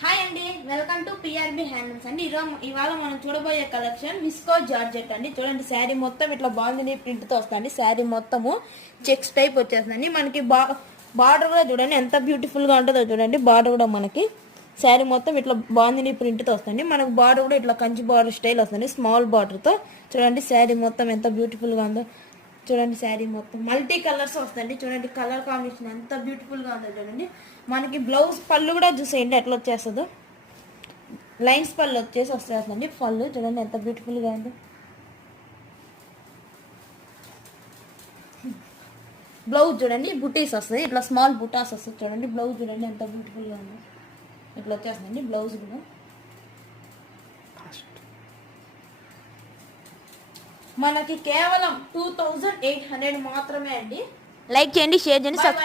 Hi అండి, welcome to PRB handlooms అండి. ఇవాళ మనం చూడబోయే కలెక్షన్ విస్కో జార్జెట్ అండి. చూడండి, శారీ మొత్తం ఇట్లా బాగుంది ప్రింట్తో వస్తుంది. శారీ మొత్తము చెక్స్ టైప్ వచ్చేస్తుందండి. మనకి బార్డర్ కూడా చూడండి ఎంత బ్యూటిఫుల్గా ఉంటుందో. చూడండి, బార్డర్ కూడా మనకి శారీ మొత్తం ఇట్లా బాగుంది ప్రింట్తో వస్తుంది. మనకు బార్డర్ కూడా ఇట్లా కంచి బార్డర్ స్టైల్ వస్తుంది, స్మాల్ బార్డర్తో. చూడండి శారీ మొత్తం ఎంత బ్యూటిఫుల్గా ఉందో. చూడండి, శారీ మొత్తం మల్టీ కలర్స్ వస్తుంది. చూడండి, కలర్ కాంబినేషన్ ఎంత బ్యూటిఫుల్గా ఉందో. చూడండి, మనకి బ్లౌజ్ పళ్ళు కూడా చూసేయండి ఎట్లా వచ్చేస్తుందో. లైన్స్ పళ్ళు వస్తుందండి. పళ్ళు చూడండి ఎంత బ్యూటిఫుల్గా ఉందో. బ్లౌజ్ చూడండి, బుటీస్ వస్తుంది, ఇట్లా స్మాల్ బుటాస్ వస్తుంది. చూడండి, బ్లౌజ్ చూడండి ఎంత బ్యూటిఫుల్గా ఉందో. ఇట్లా వచ్చేస్తుందండి బ్లౌజ్ కూడా. మనకి కేవలం 2800 మాత్రమే అండి. లైక్ చేయండి, షేర్ చేయండి, సబ్స్క్రైబ్